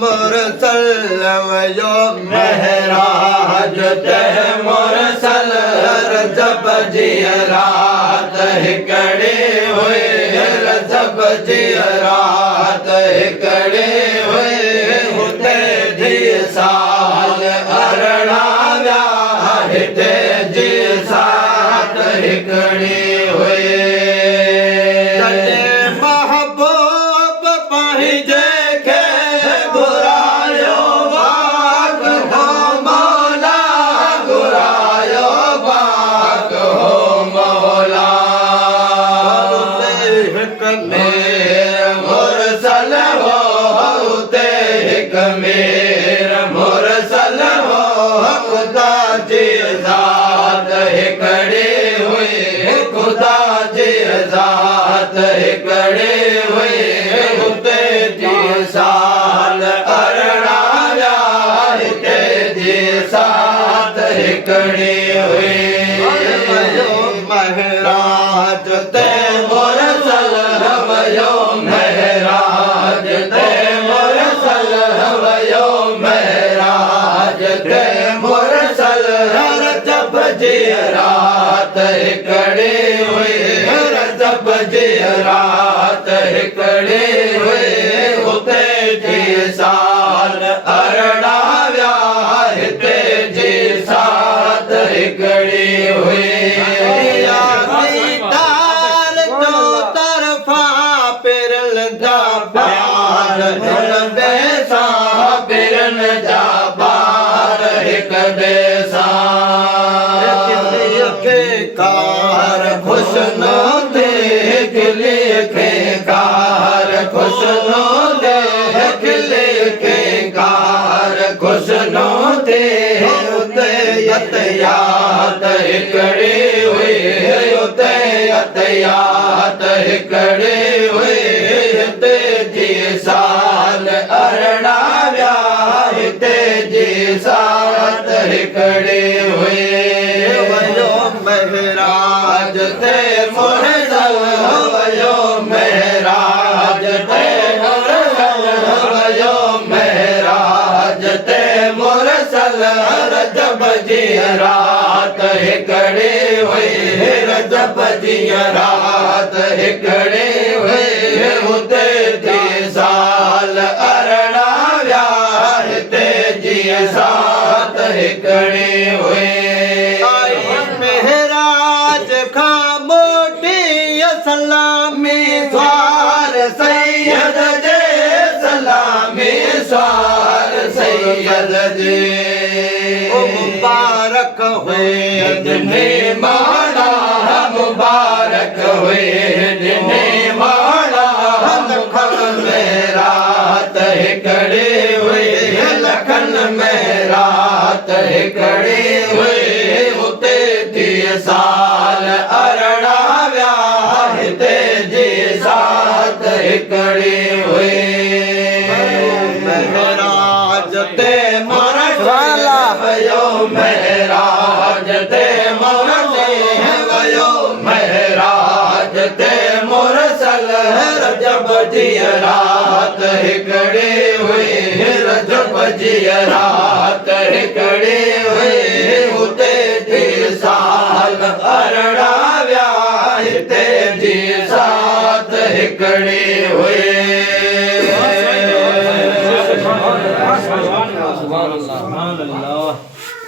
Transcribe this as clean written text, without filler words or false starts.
मुरसल यो मेहरा ते मुरसल रजब जी रात हिकड़ी हुई रजब जी रात हिकड़ी हुई हुते जी साल अरणाव्या हिते जी सात हिकड़ी हुई महबूब पंहिंजे खे घुरायो बाग हो मौला घुरायो बाग हो मौला हिक मेर मुरसल हो हुते हिक मेर मुरसल हो खुदा जी ज़ात हिकड़ी हुई खुदा जी ज़ात हिकड़ी हुई हुते जी साल अरणाव्या हिते जी सात हिकड़ी हुई महराज ते मुरसल वयो महराज ते मुरसल वयो महराज ते मुरसल रजब जी रात हिकड़ी हुई रजब जी रात हिकड़ी हुई हुते जी साल अरणाव्या हिते जी सात हिकड़ी हुई तार जो तरफा पिरल जा पार हिन बेसा पिरन जा पार हिक बेसा के कार खुशनो दे किले के कार खुशनो दे किले के कार खुशनो दे उते यतयात हिकड़ी हुई उते यतयात हिकड़ी हुई हिते जी साल अरणाव्या हिते जी सात हिकड़ी हुई महराज ते मुरसल वयो महराज ते मुरसल वयो महराज ते मुरसल रजब जी रात हिकड़ी हुई रजब जी रात हिकड़ी हुई हुते जी साल अरणाव्या हिते जी सात हिकड़ी हुई सलामी स्वार सैयद जे सलामी स्वार सैयद जे मुबारक हुए जिन्हे माना मुबारक हुए जिन्हे माना लखन में रात हिकड़ी हुई लखन में रात हिकड़ी हुई हुते थी साल अरणाव्या हिते जी सात हिकड़ी हुई महराज ते मुरसल वयो महराज ते मुरसल वयो महराज ते मुरसल रजब जी रात हिकड़ी हुई रजब जी रात हिकड़ी हुई हुते जी साल अरणाव्या हिते जी सात हिकड़ी हुई सुभान अल्लाह